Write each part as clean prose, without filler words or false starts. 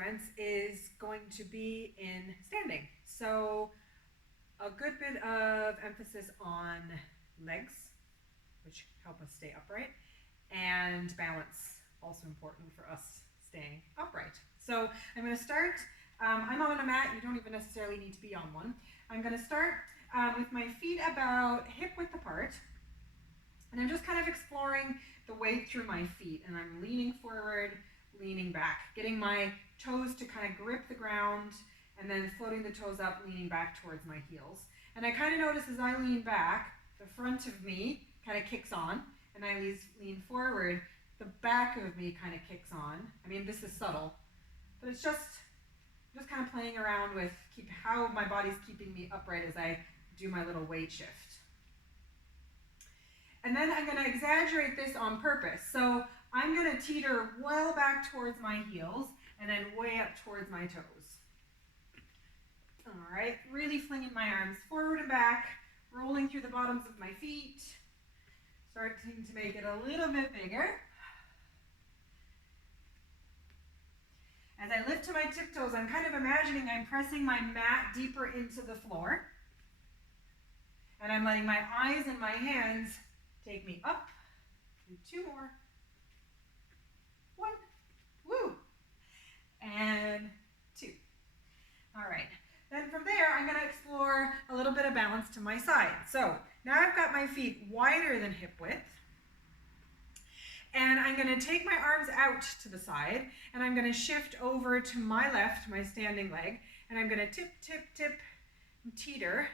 sequence is going to be in standing. So a good bit of emphasis on legs, which help us stay upright, and balance, also important for us staying upright. So I'm going to start, I'm on a mat, you don't even necessarily need to be on one. I'm going to start with my feet about hip width apart, and I'm just kind of exploring the way through my feet, and I'm leaning forward, leaning back, getting my toes to kind of grip the ground, and then floating the toes up, leaning back towards my heels. And I kind of notice as I lean back, the front of me kind of kicks on, and I lean forward, the back of me kind of kicks on. I mean, this is subtle, but it's just kind of playing around with how my body's keeping me upright as I do my little weight shift. And then I'm going to exaggerate this on purpose. So I'm going to teeter well back towards my heels and then way up towards my toes. All right, really flinging my arms forward and back, rolling through the bottoms of my feet, starting to make it a little bit bigger. As I lift to my tiptoes, I'm kind of imagining I'm pressing my mat deeper into the floor. And I'm letting my eyes and my hands take me up. And 2 more. 1. Woo. And 2. All right. Then from there, I'm going to explore a little bit of balance to my side. So now I've got my feet wider than hip width. And I'm going to take my arms out to the side, and I'm going to shift over to my left, my standing leg, and I'm going to tip, tip, tip, and teeter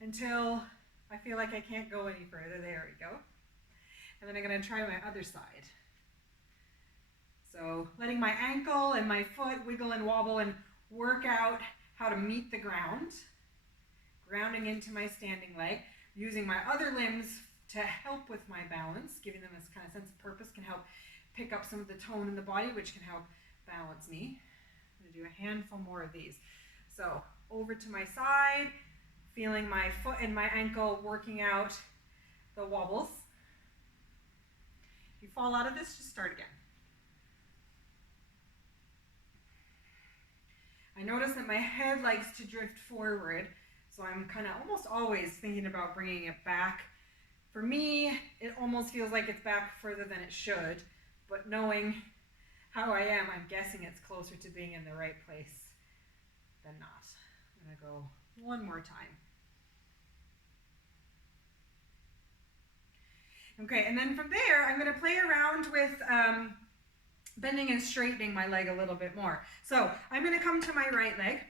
until I feel like I can't go any further. There we go. And then I'm going to try my other side. So letting my ankle and my foot wiggle and wobble and work out how to meet the ground, grounding into my standing leg, using my other limbs to help with my balance, giving them this kind of sense of purpose, can help pick up some of the tone in the body, which can help balance me. I'm going to do a handful more of these. So over to my side, feeling my foot and my ankle working out the wobbles. If you fall out of this, just start again. I notice that my head likes to drift forward, so I'm kind of almost always thinking about bringing it back. For me, it almost feels like it's back further than it should, but knowing how I am, I'm guessing it's closer to being in the right place than not. I'm going to go one more time. Okay, and then from there, I'm going to play around with bending and straightening my leg a little bit more. So I'm going to come to my right leg,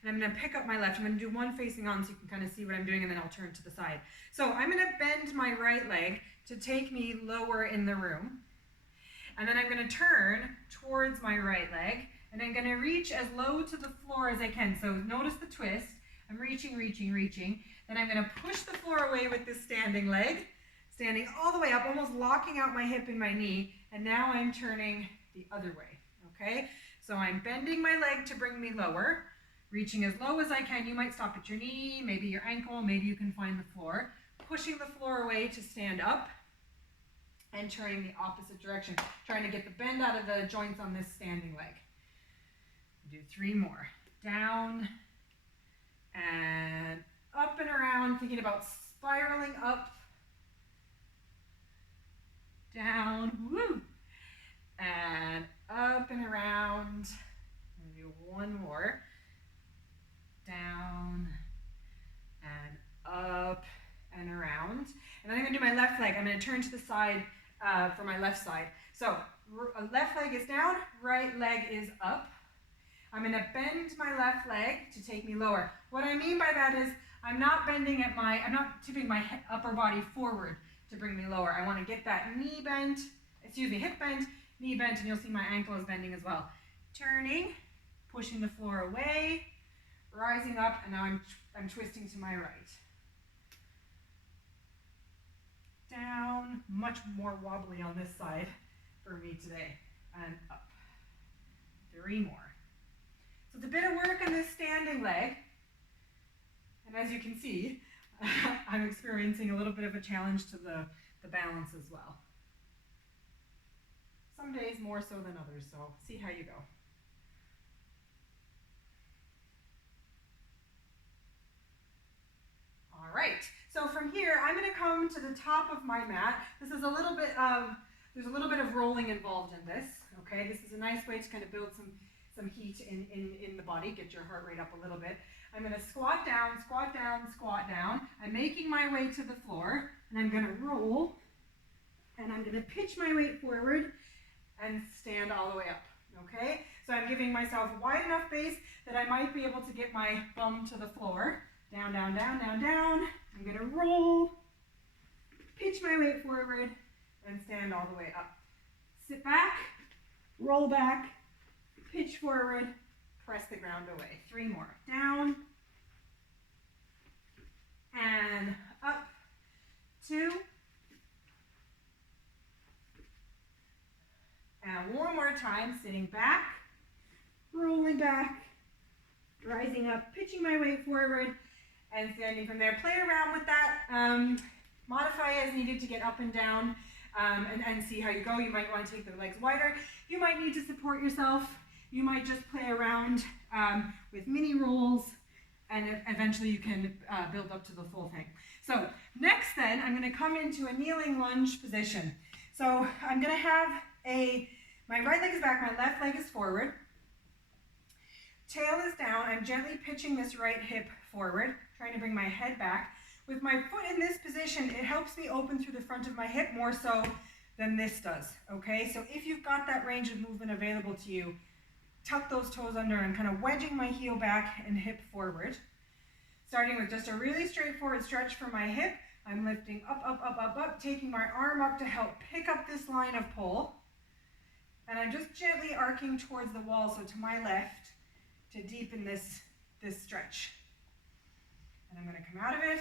and I'm going to pick up my left. I'm going to do one facing on so you can kind of see what I'm doing, and then I'll turn to the side. So I'm going to bend my right leg to take me lower in the room. And then I'm going to turn towards my right leg, and I'm going to reach as low to the floor as I can. So notice the twist. I'm reaching, reaching, reaching. Then I'm going to push the floor away with this standing leg, standing all the way up, almost locking out my hip and my knee. And now I'm turning the other way, okay? So I'm bending my leg to bring me lower, reaching as low as I can. You might stop at your knee, maybe your ankle, maybe you can find the floor. Pushing the floor away to stand up and turning the opposite direction, trying to get the bend out of the joints on this standing leg. Do 3 more. Down and up and around, thinking about spiraling up, down, woo, and up and around. I'm going to do 1 more. Down and up and around. And then I'm going to do my left leg. I'm going to turn to the side for my left side. So left leg is down, right leg is up. I'm going to bend my left leg to take me lower. What I mean by that is I'm not tipping my upper body forward to bring me lower. I want to get that hip bent, knee bent, and you'll see my ankle is bending as well. Turning, pushing the floor away, rising up, and now I'm twisting to my right. Down, much more wobbly on this side for me today, and up. 3 more. So it's a bit of work on this standing leg, and as you can see, I'm experiencing a little bit of a challenge to the balance as well. Some days more so than others, so see how you go. come to the top of my mat. This is a little bit of, there's a little bit of rolling involved in this, okay? This is a nice way to kind of build some heat in the body, get your heart rate up a little bit. I'm gonna squat down, squat down, squat down. I'm making my way to the floor, and I'm gonna roll, and I'm gonna pitch my weight forward and stand all the way up, okay? So I'm giving myself wide enough base that I might be able to get my bum to the floor. Down, down, down, down, down. I'm gonna roll, pitch my weight forward, and stand all the way up. Sit back, roll back, pitch forward, press the ground away. 3 more. Down, and up, 2, and 1 more time, sitting back, rolling back, rising up, pitching my weight forward, and standing from there. Play around with that. Modify as needed to get up and down, and see how you go. You might want to take the legs wider. You might need to support yourself. You might just play around with mini rolls, and eventually you can build up to the full thing. So next then, I'm going to come into a kneeling lunge position. So I'm going to have my right leg is back, my left leg is forward. Tail is down. I'm gently pitching this right hip forward, trying to bring my head back. With my foot in this position, it helps me open through the front of my hip more so than this does, okay? So if you've got that range of movement available to you, tuck those toes under. I'm kind of wedging my heel back and hip forward. Starting with just a really straightforward stretch for my hip. I'm lifting up, up, up, up, up, taking my arm up to help pick up this line of pull. And I'm just gently arcing towards the wall, so to my left, to deepen this stretch. And I'm going to come out of it,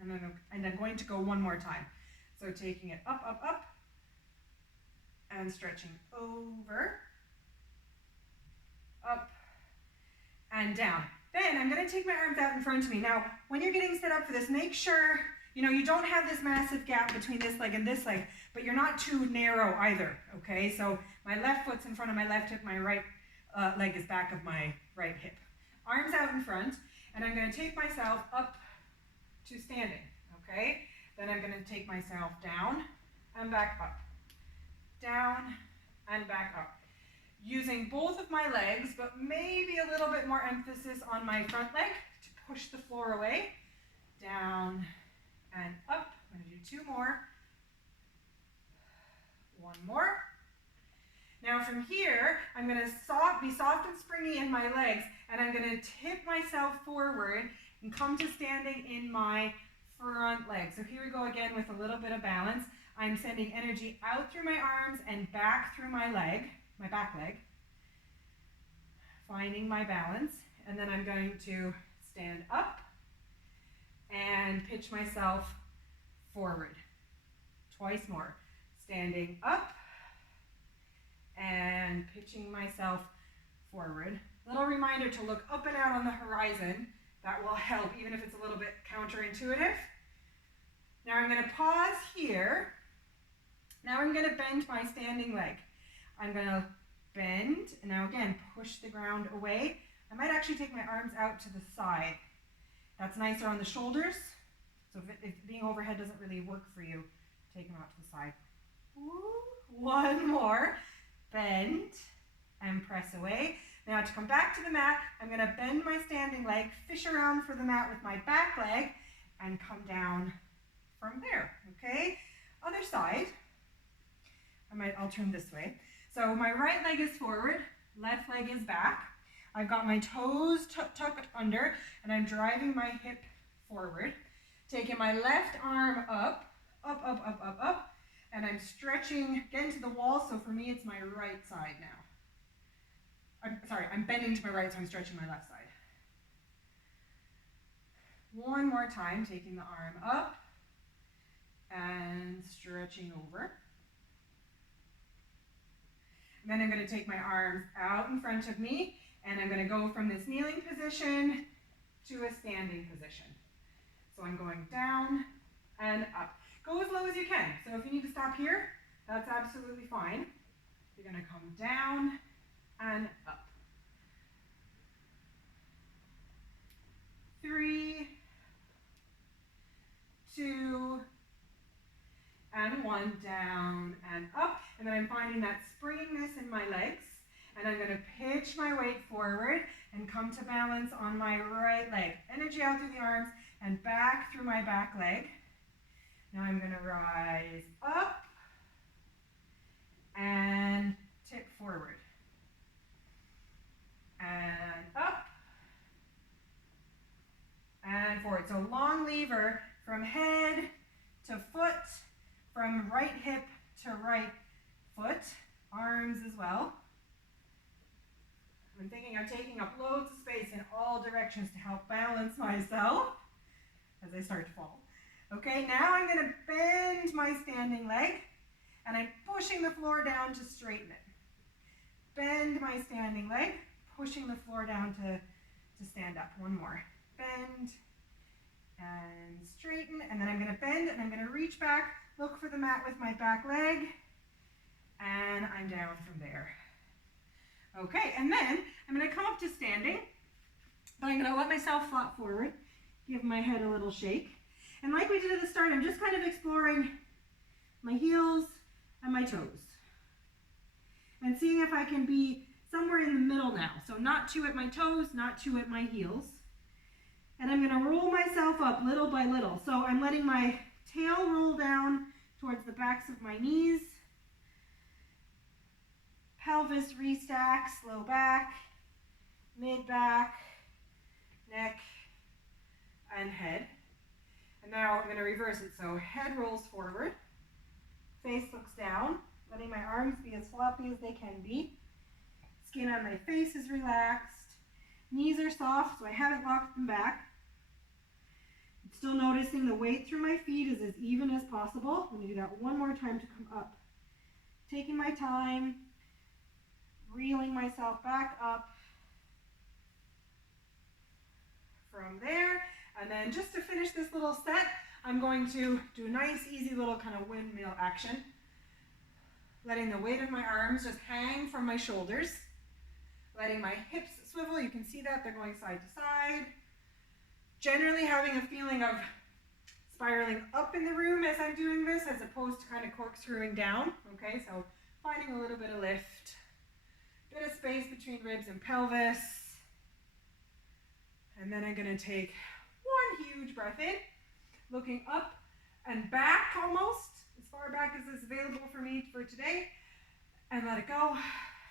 and I'm going to go 1 more time. So taking it up, up, up, and stretching over, up, and down. Then I'm going to take my arms out in front of me. Now, when you're getting set up for this, make sure you don't have this massive gap between this leg and this leg, but you're not too narrow either, okay? So my left foot's in front of my left hip, my right leg is back of my right hip. Arms out in front, and I'm going to take myself up to standing, okay? Then I'm going to take myself down and back up, down and back up. Using both of my legs, but maybe a little bit more emphasis on my front leg to push the floor away. Down and up. I'm going to do 2 more. 1 more. Now from here, I'm going to be soft and springy in my legs, and I'm going to tip myself forward and come to standing in my front leg. So here we go again with a little bit of balance. I'm sending energy out through my arms and back through my leg, my back leg, finding my balance, and then I'm going to stand up and pitch myself forward. 2 more. Standing up and pitching myself forward. Little reminder to look up and out on the horizon. That will help, even if it's a little bit counterintuitive. Now I'm going to pause here. Now I'm going to bend my standing leg. I'm going to bend, and now again, push the ground away. I might actually take my arms out to the side. That's nicer on the shoulders. So if being overhead doesn't really work for you, take them out to the side. Ooh, 1 more. Bend and press away. Now to come back to the mat, I'm going to bend my standing leg, fish around for the mat with my back leg, and come down from there, okay? Other side. I'll turn this way. So my right leg is forward, left leg is back. I've got my toes tucked under, and I'm driving my hip forward. Taking my left arm up, up, up, up, up, up, and I'm stretching again to the wall, so for me it's my right side now. I'm bending to my right, so I'm stretching my left side. 1 more time, taking the arm up and stretching over. And then I'm going to take my arms out in front of me, and I'm going to go from this kneeling position to a standing position. So I'm going down and up. Go as low as you can. So if you need to stop here, that's absolutely fine. You're going to come down and up. 3, 2, on, down, and up. And then I'm finding that springiness in my legs. And I'm going to pitch my weight forward and come to balance on my right leg. Energy out through the arms and back through my back leg. Now I'm going to rise up and tip forward. And up and forward. So long lever from head to foot, from right hip to right foot, arms as well. I'm thinking I'm taking up loads of space in all directions to help balance myself as I start to fall. Okay, now I'm going to bend my standing leg and I'm pushing the floor down to straighten it. Bend my standing leg, pushing the floor down to stand up. One more. Bend and straighten, and then I'm going to bend and I'm going to reach back, look for the mat with my back leg, and I'm down from there. Okay, and then I'm going to come up to standing, but I'm going to let myself flop forward, give my head a little shake. And like we did at the start, I'm just kind of exploring my heels and my toes. And seeing if I can be somewhere in the middle now. So not too at my toes, not too at my heels. And I'm going to roll myself up little by little. So I'm letting my tail roll down towards the backs of my knees. Pelvis restacks, low back, mid back, neck, and head. And now I'm going to reverse it. So head rolls forward, face looks down, letting my arms be as floppy as they can be. Skin on my face is relaxed. Knees are soft, so I haven't locked them back. I'm still noticing the weight through my feet is as even as possible. I'm going to do that one more time to come up. Taking my time, reeling myself back up from there. And then just to finish this little set, I'm going to do a nice, easy little kind of windmill action. Letting the weight of my arms just hang from my shoulders. Letting my hips swivel. You can see that they're going side to side. Generally having a feeling of spiraling up in the room as I'm doing this, as opposed to kind of corkscrewing down. Okay, so finding a little bit of lift. Bit of space between ribs and pelvis. And then I'm going to take one huge breath in, looking up and back almost, as far back as is available for me for today, and let it go.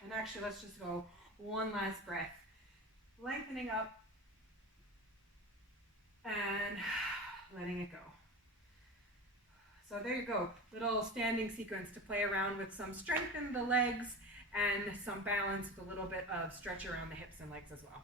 And actually, let's just go one last breath. Lengthening up and letting it go. So there you go, little standing sequence to play around with some strength in the legs and some balance with a little bit of stretch around the hips and legs as well.